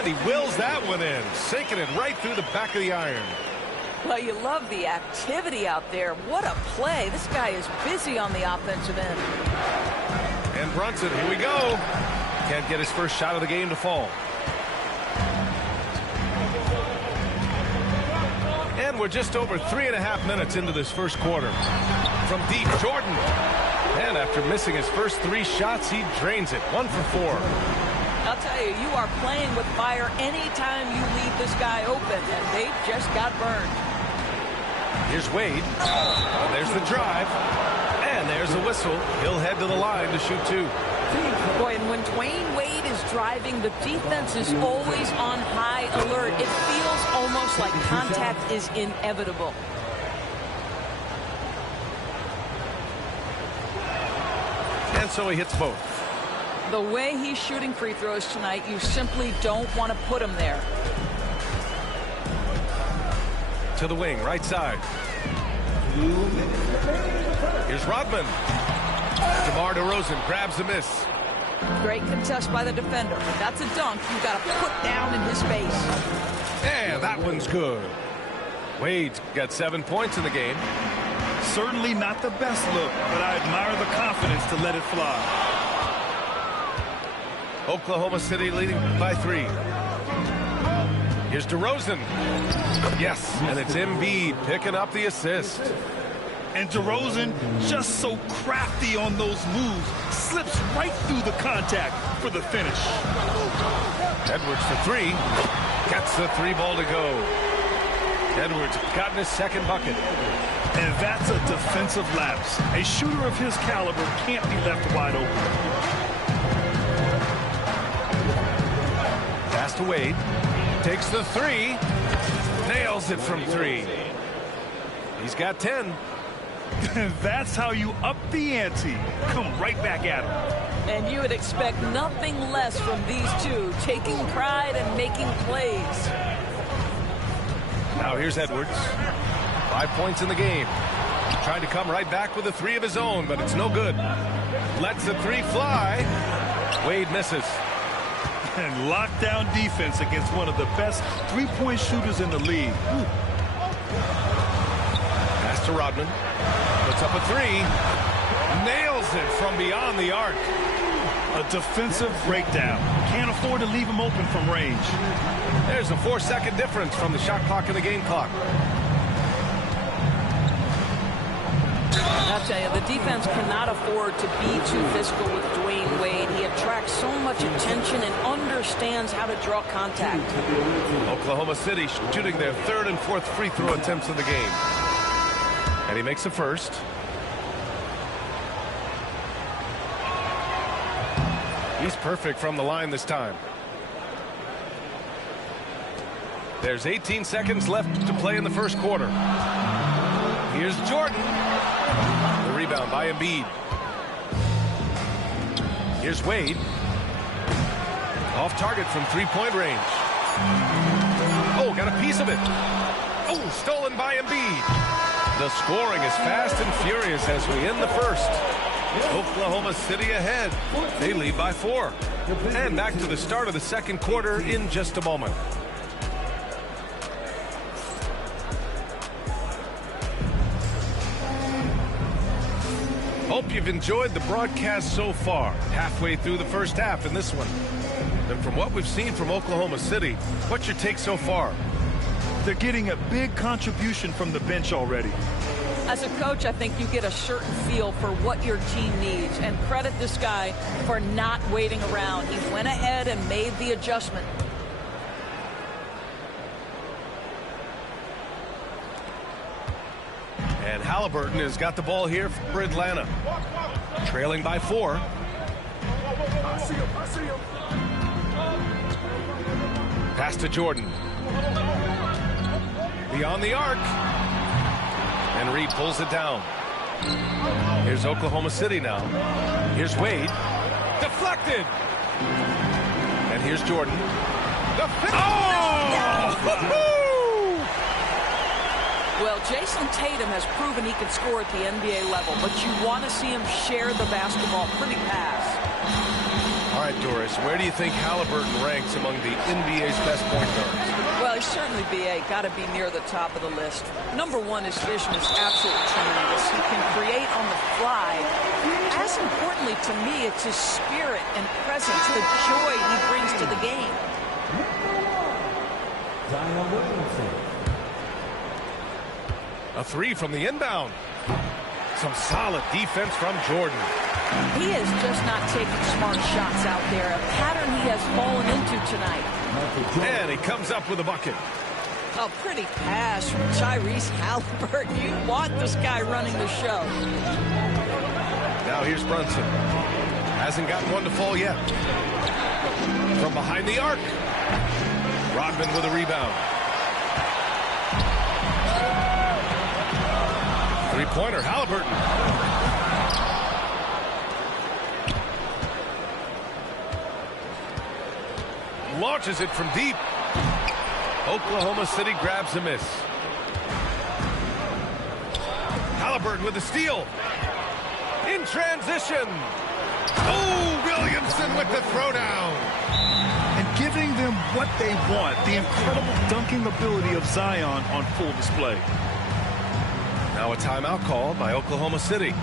And he wills that one in, sinking it right through the back of the iron. Well, you love the activity out there. What a play. This guy is busy on the offensive end. And Brunson, here we go. Can't get his first shot of the game to fall. And we're just over 3.5 minutes into this first quarter. From deep, Jordan. And after missing his first 3 shots, he drains it. 1 for 4. I'll tell you, you are playing with fire anytime you leave this guy open, and they just got burned. Here's Wade. There's the drive. And there's the whistle. He'll head to the line to shoot 2. Boy, and when Dwayne Wade is driving, the defense is always on high alert. It feels almost like contact is inevitable. And so he hits both. The way he's shooting free throws tonight, you simply don't want to put him there. To the wing, right side. Here's Rodman. DeMar DeRozan grabs the miss. Great contest by the defender. If that's a dunk, you got to put down in his face. And that one's good. Wade's got 7 points in the game. Certainly not the best look, but I admire the confidence to let it fly. Oklahoma City leading by 3. Here's DeRozan. Yes, and it's Embiid picking up the assist. And DeRozan, just so crafty on those moves, slips right through the contact for the finish. Edwards for 3. Gets the 3 ball to go. Edwards gotten his second bucket. And that's a defensive lapse. A shooter of his caliber can't be left wide open. Pass to Wade. Takes the 3. Nails it from 3. He's got 10. And that's how you up the ante. Come right back at him. And you would expect nothing less from these two, taking pride and making plays. Now here's Edwards. 5 points in the game. Trying to come right back with a 3 of his own, but it's no good. Lets the 3 fly. Wade misses. And lockdown defense against one of the best three-point shooters in the league. Pass to Rodman. Puts up a 3. Nails it from beyond the arc. A defensive breakdown. Can't afford to leave him open from range. There's a 4-second difference from the shot clock and the game clock. I'll tell you, the defense cannot afford to be too physical with Dwayne Wade. He attracts so much attention and understands how to draw contact. Oklahoma City shooting their 3rd and 4th free throw attempts in the game. And he makes the first. He's perfect from the line this time. There's 18 seconds left to play in the first quarter. Here's Jordan. The rebound by Embiid. Here's Wade. Off target from 3-point range. Oh, got a piece of it. Oh, stolen by Embiid. The scoring is fast and furious as we end the first. Oklahoma City ahead. They lead by 4. And back to the start of the second quarter in just a moment. Hope you've enjoyed the broadcast so far. Halfway through the first half in this one. And from what we've seen from Oklahoma City, what's your take so far? They're getting a big contribution from the bench already. As a coach, I think you get a certain feel for what your team needs. And credit this guy for not waiting around. He went ahead and made the adjustment. And Halliburton has got the ball here for Atlanta. Trailing by 4. Pass to Jordan. Beyond the arc. And Reed pulls it down. Here's Oklahoma City now. Here's Wade. Deflected. And here's Jordan. Well, Jason Tatum has proven he can score at the NBA level, but you want to see him share the basketball. Pretty pass. All right, Doris, where do you think Halliburton ranks among the NBA's best point guards? Well, he's certainly, B.A., got to be near the top of the list. Number one, his vision is absolutely tremendous. He can create on the fly. As importantly to me, it's his spirit and presence, the joy he brings to the game. A three from the inbound. Some solid defense from Jordan. He is just not taking smart shots out there, a pattern he has fallen into tonight. And he comes up with a bucket. A pretty pass from Tyrese Halliburton. You want this guy running the show. Now here's Brunson. Hasn't gotten one to fall yet. From behind the arc. Rodman with a rebound. Three-pointer, Halliburton. Launches it from deep. Oklahoma City grabs a miss. Halliburton with the steal. In transition. Oh, Williamson with the throwdown. And giving them what they want, the incredible dunking ability of Zion on full display. Now a timeout called by Oklahoma City.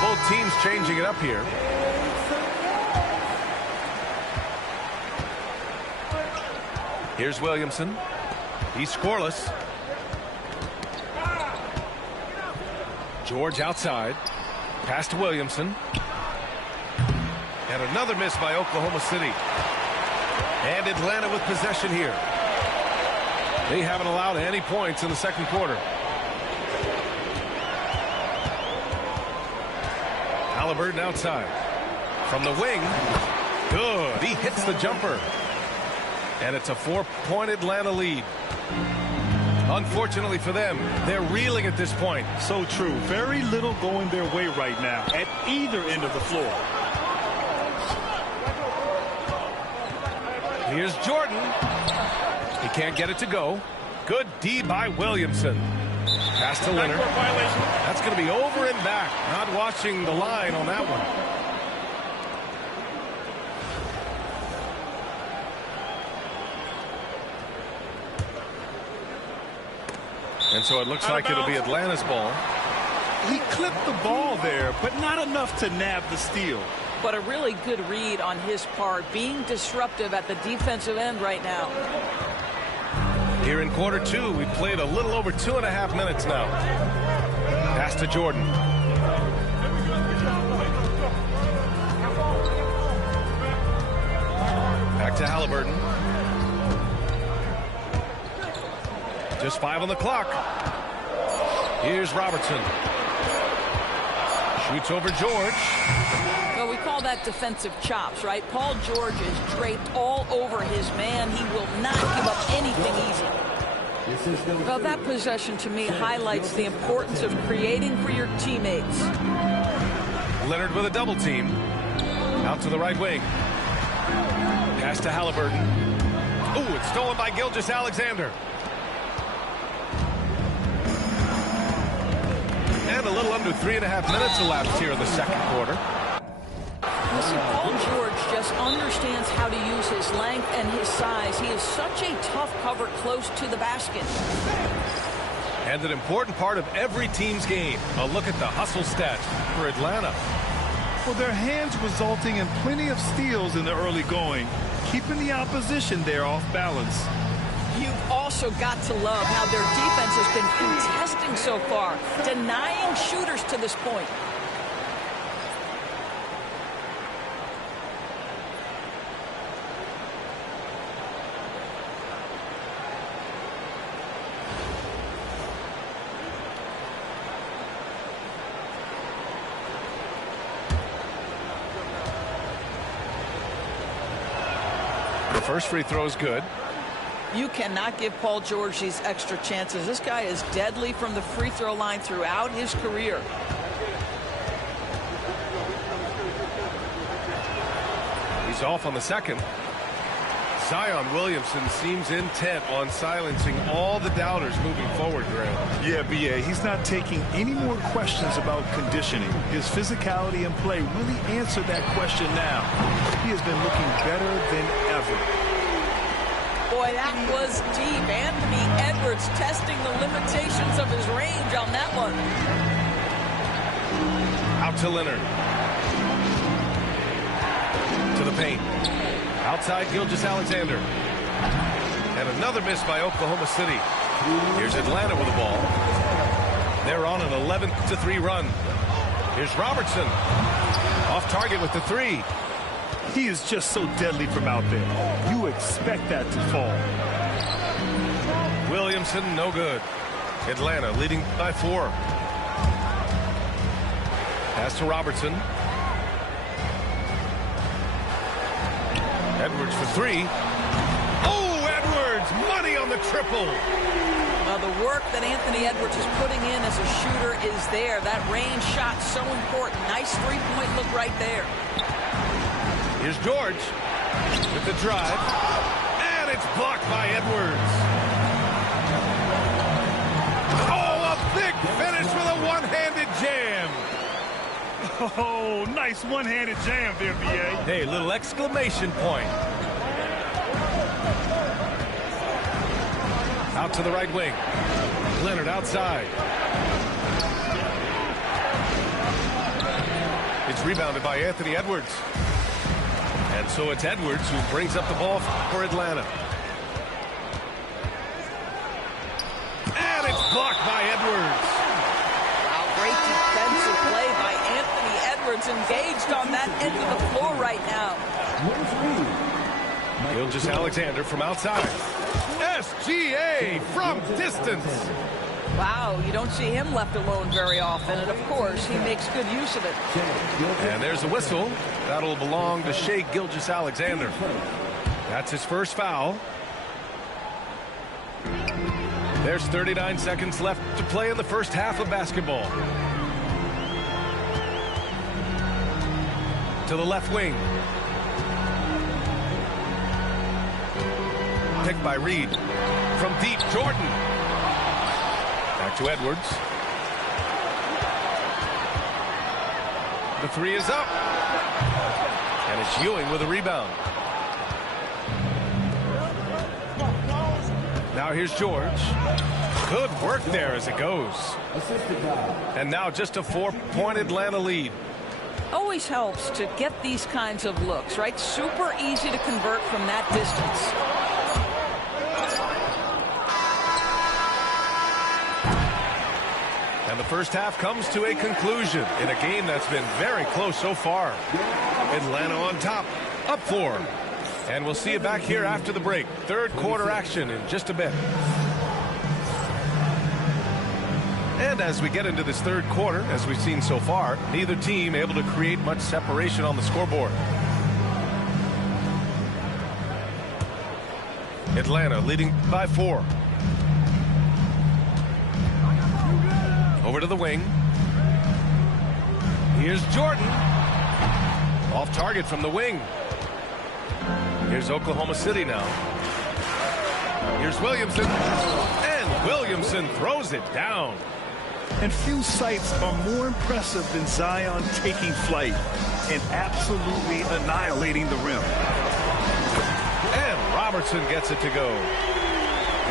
Both teams changing it up here. Here's Williamson. He's scoreless. George outside. Pass to Williamson. And another miss by Oklahoma City. And Atlanta with possession here. They haven't allowed any points in the second quarter. Halliburton outside. From the wing. Good. He hits the jumper. And it's a 4-point Atlanta lead. Unfortunately for them, they're reeling at this point. So true. Very little going their way right now at either end of the floor. Here's Jordan. He can't get it to go. Good D by Williamson. Pass to Leonard. That's going to be over and back. Not watching the line on that one. And so it looks like it'll be Atlanta's ball. He clipped the ball there, but not enough to nab the steal. But a really good read on his part, being disruptive at the defensive end right now. Here in quarter two, we've played a little over 2.5 minutes now. Pass to Jordan. Back to Halliburton. Just 5 on the clock. Here's Robertson. Shoots over George. Well, we call that defensive chops, right? Paul George is draped all over his man. He will not give up anything easy. Well, that possession to me highlights the importance of creating for your teammates. Leonard with a double team. Out to the right wing. Pass to Halliburton. Oh, it's stolen by Gilgeous-Alexander. And a little under 3.5 minutes elapsed here in the second quarter. Listen, Paul George just understands how to use his length and his size. He is such a tough cover close to the basket. And an important part of every team's game. A look at the hustle stats for Atlanta. Well, their hands resulting in plenty of steals in the early going, keeping the opposition there off balance. You've also got to love how their defense has been contesting so far, denying shooters to this point. First free throw is good. You cannot give Paul George these extra chances. This guy is deadly from the free throw line throughout his career. He's off on the second. Zion Williamson seems intent on silencing all the doubters moving forward, Graham. Yeah, B.A., he's not taking any more questions about conditioning. His physicality and play really answered that question now. He has been looking better than ever. Boy, that was deep. Anthony Edwards testing the limitations of his range on that one. Out to Leonard. To the paint. Outside Gilgeous-Alexander. And another miss by Oklahoma City. Here's Atlanta with the ball. They're on an 11-3 run. Here's Robertson. Off target with the three. He is just so deadly from out there. You expect that to fall. Williamson, no good. Atlanta leading by 4. Pass to Robertson. Edwards for 3. Oh, Edwards! Money on the triple! The work that Anthony Edwards is putting in as a shooter is there. That range shot so important. Nice three-point look right there. Here's George with the drive. And it's blocked by Edwards. Oh, a big finish with a one-handed jam. Oh, nice one-handed jam there, B.A. Hey, little exclamation point. Out to the right wing. Leonard outside. It's rebounded by Anthony Edwards. And so it's Edwards who brings up the ball for Atlanta. And it's blocked by Edwards. Wow, great defensive play by Anthony Edwards, engaged on that end of the floor right now. Gilgeous-Alexander from outside. SGA from distance. Wow, you don't see him left alone very often, and of course, he makes good use of it. And there's a whistle. That'll belong to Shai Gilgeous-Alexander. That's his first foul. There's 39 seconds left to play in the first half of basketball. To the left wing. Picked by Reed. From deep, Jordan. Back to Edwards. The three is up. And it's Ewing with a rebound. Now here's George. Good work there as it goes. And now just a 4-point Atlanta lead. Always helps to get these kinds of looks, right? Super easy to convert from that distance. And the first half comes to a conclusion in a game that's been very close so far. Atlanta on top, up 4. And we'll see you back here after the break. Third quarter action in just a bit. And as we get into this third quarter, as we've seen so far, neither team able to create much separation on the scoreboard. Atlanta leading by 4. Over to the wing. Here's Jordan. Off target from the wing. Here's Oklahoma City now. Here's Williamson. And Williamson throws it down. And few sights are more impressive than Zion taking flight and absolutely annihilating the rim. And Robertson gets it to go.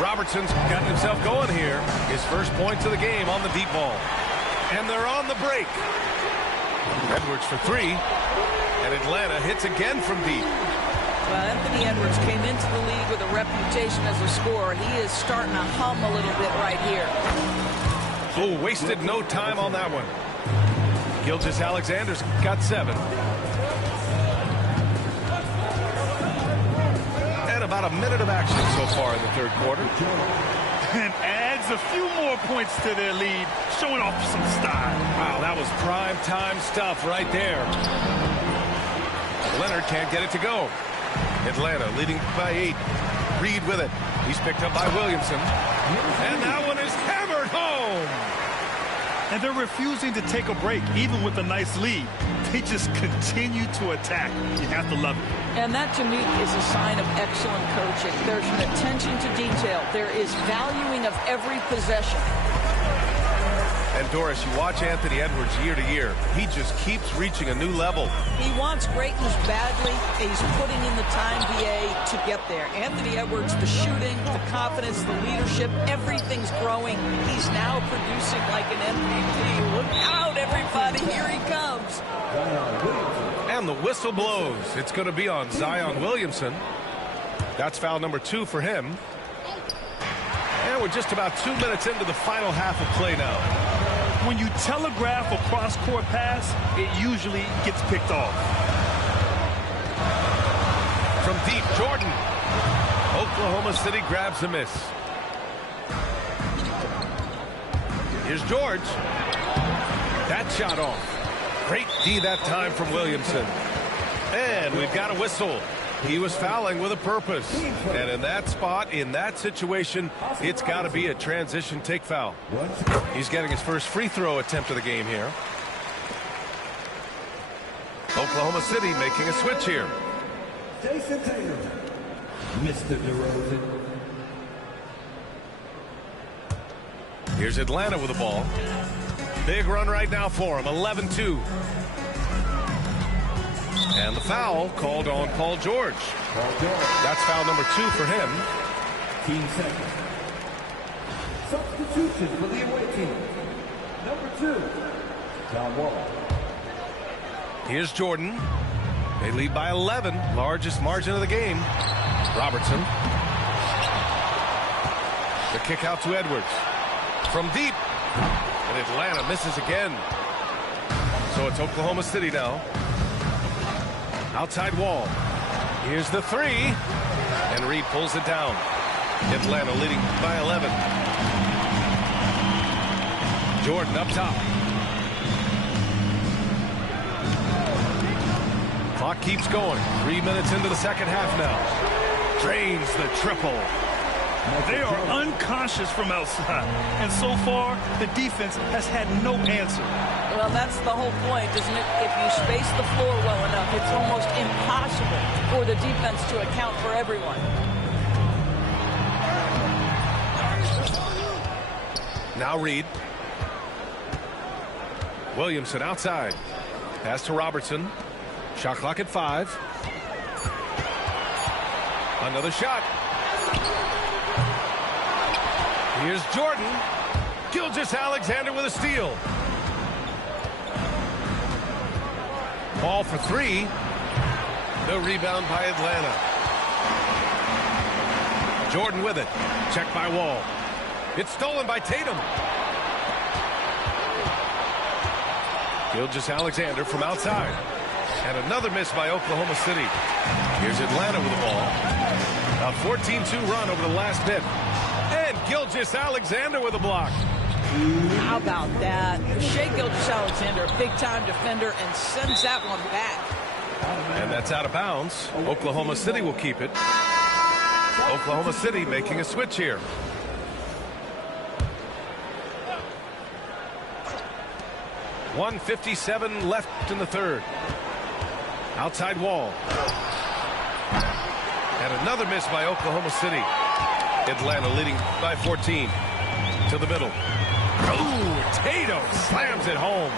Robertson's gotten himself going here. His first points of the game on the deep ball. And they're on the break. Edwards for 3. And Atlanta hits again from deep. Well, Anthony Edwards came into the league with a reputation as a scorer. He is starting to hum a little bit right here. Oh, wasted no time on that one. Gilgeous-Alexander's got 7. And about a minute of action so far in the third quarter. And adds a few more points to their lead, showing off some style. Wow, that was prime time stuff right there. Leonard can't get it to go. Atlanta leading by 8. Reed with it. He's picked up by Williamson. And that one is hammered home. And they're refusing to take a break, even with a nice lead. They just continue to attack. You have to love it. And that, to me, is a sign of excellent coaching. There's an attention to detail. There is valuing of every possession. And Doris, you watch Anthony Edwards year to year. He just keeps reaching a new level. He wants greatness badly. He's putting in the time, BA, to get there. Anthony Edwards, the shooting, the confidence, the leadership, everything's growing. He's now producing like an MVP. Look out, everybody. Here he comes. And the whistle blows. It's going to be on Zion Williamson. That's foul number 2 for him. And we're just about 2 minutes into the final half of play now. When you telegraph a cross-court pass, it usually gets picked off. From deep, Jordan. Oklahoma City grabs a miss. Here's George. That shot off. Great D that time from Williamson. And we've got a whistle. He was fouling with a purpose. And in that spot, in that situation, it's got to be a transition take foul. He's getting his first free throw attempt of the game here. Oklahoma City making a switch here. Jason Tatum. Mr. DeRozan. Here's Atlanta with the ball. Big run right now for him, 11-2. And the foul called on Paul George. That's foul number 2 for him. 15 seconds. Substitution for the away team. Number 2, John Wall. Here's Jordan. They lead by 11, largest margin of the game. Robertson. The kick out to Edwards. From deep. And Atlanta misses again. So it's Oklahoma City now. Outside wall. Here's the 3. And Reed pulls it down. Atlanta leading by 11. Jordan up top. Clock keeps going. 3 minutes into the second half now. Drains the triple. They are unconscious from outside. And so far, the defense has had no answer. Well, that's the whole point, isn't it? If you space the floor well enough, it's almost impossible for the defense to account for everyone. Now Reed. Williamson outside. Pass to Robertson. Shot clock at 5. Another shot. Here's Jordan. Gilgeous-Alexander with a steal. Ball for 3. The rebound by Atlanta. Jordan with it. Checked by Wall. It's stolen by Tatum. Gilgeous-Alexander from outside. And another miss by Oklahoma City. Here's Atlanta with the ball. A 14-2 run over the last bit. And Gilgeous-Alexander with a block. How about that? Shai Gilgeous-Alexander, a big-time defender, and sends that one back. And that's out of bounds. Oklahoma City will keep it. Oklahoma City making a switch here. .157 left in the third. Outside wall. And another miss by Oklahoma City. Atlanta leading by 14. To the middle. Oh, Tatum slams it home.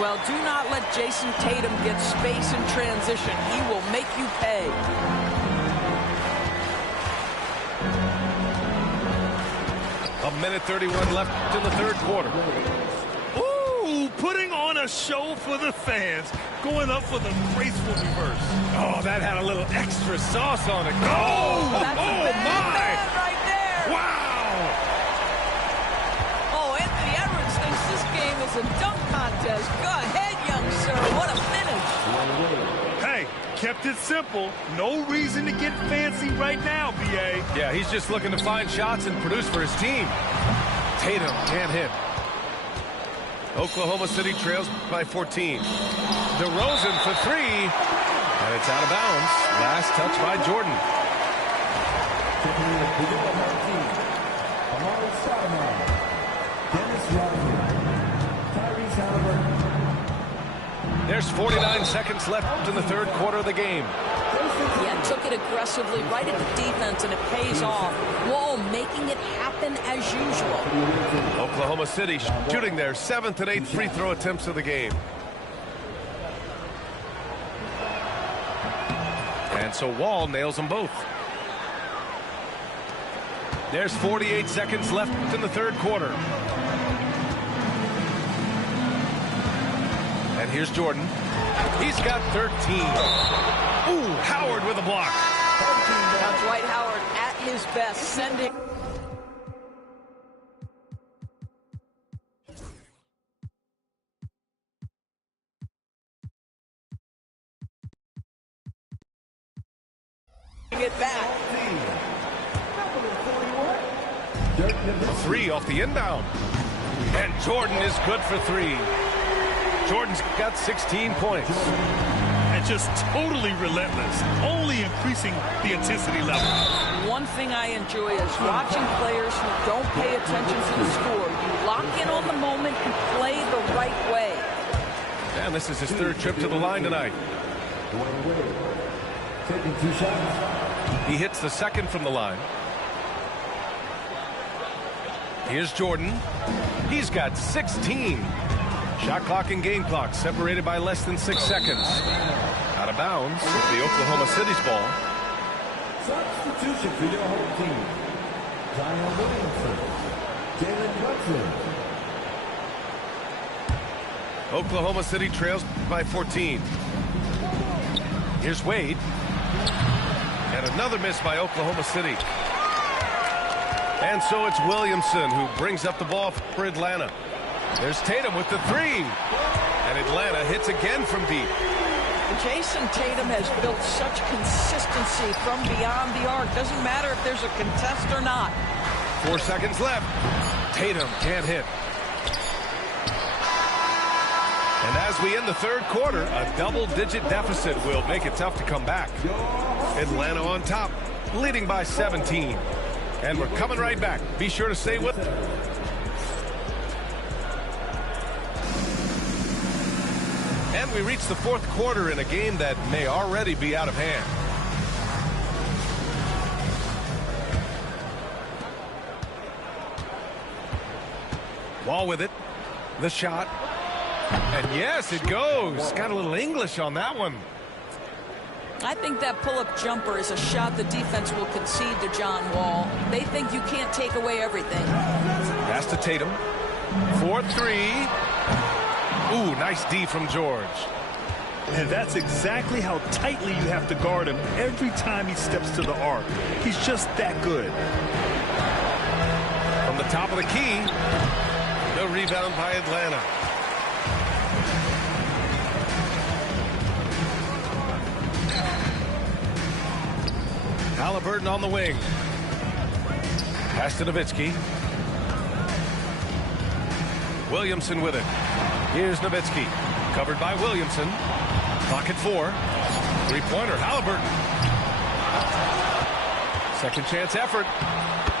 Well, do not let Jason Tatum get space in transition. He will make you pay. A minute 31 left in the third quarter. Ooh, putting on a show for the fans. Going up for the graceful reverse. Oh, that had a little extra sauce on it. Oh, that's a bad man right there. Wow. Oh, Anthony Edwards thinks this game is a dunk contest. Go ahead, young sir. What a finish. Hey, kept it simple. No reason to get fancy right now, B.A. Yeah, he's just looking to find shots and produce for his team. Tatum can't hit. Oklahoma City trails by 14. DeRozan for 3. And it's out of bounds. Last touch by Jordan. There's 49 seconds left in the third quarter of the game. Yeah, took it aggressively right at the defense, and it pays off. Wall making it happen as usual. Oklahoma City shooting their 7th and 8th free throw attempts of the game. And so Wall nails them both. There's 48 seconds left in the third quarter. And here's Jordan. He's got 13. Ooh, Howard with a block. Now Dwight Howard at his best, sending. It back. Three off the inbound. And Jordan is good for 3. Jordan's got 16 points. And just totally relentless, only increasing the intensity level. One thing I enjoy is watching players who don't pay attention to the score. You lock in on the moment and play the right way. And this is his 3rd trip to the line tonight. Taking 2 shots. He hits the 2nd from the line. Here's Jordan. He's got 16. Shot clock and game clock separated by less than 6 seconds. Out of bounds with the Oklahoma City's ball. Substitution for your home team. Zion Williamson. Jalen Brunson. Oklahoma City trails by 14. Here's Wade. And another miss by Oklahoma City. And so it's Williamson who brings up the ball for Atlanta. There's Tatum with the 3. And Atlanta hits again from deep. Jason Tatum has built such consistency from beyond the arc. Doesn't matter if there's a contest or not. 4 seconds left. Tatum can't hit. And as we end the third quarter, a double-digit deficit will make it tough to come back. Atlanta on top, leading by 17. And we're coming right back. Be sure to stay with us. And we reach the fourth quarter in a game that may already be out of hand. Wall with it. The shot. And yes, it goes. Got a little English on that one. I think that pull-up jumper is a shot the defense will concede to John Wall. They think you can't take away everything. Pass to Tatum. 4-3. Ooh, nice D from George. And that's exactly how tightly you have to guard him every time he steps to the arc. He's just that good. From the top of the key, the rebound by Atlanta. Haliburton on the wing. Pass to Nowitzki. Williamson with it. Here's Nowitzki. Covered by Williamson. Clock at 4. Three-pointer, Haliburton. Second chance effort.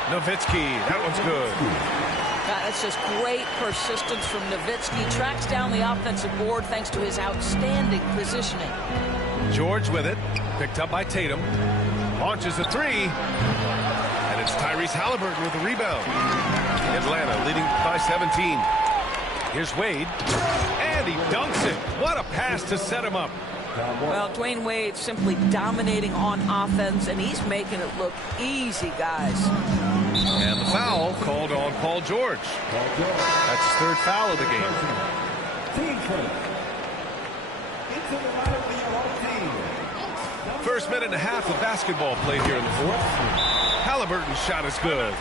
Nowitzki. That one's good. That's just great persistence from Nowitzki. Tracks down the offensive board thanks to his outstanding positioning. George with it. Picked up by Tatum. Launches a 3. And it's Tyrese Haliburton with the rebound. Atlanta leading by 17. Here's Wade. And he dunks it. What a pass to set him up. Well, Dwayne Wade simply dominating on offense, and he's making it look easy, guys. And the foul called on Paul George. That's his 3rd foul of the game. First minute and a half of basketball played here in the fourth. Haliburton's shot is good.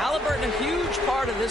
Haliburton, a huge part of this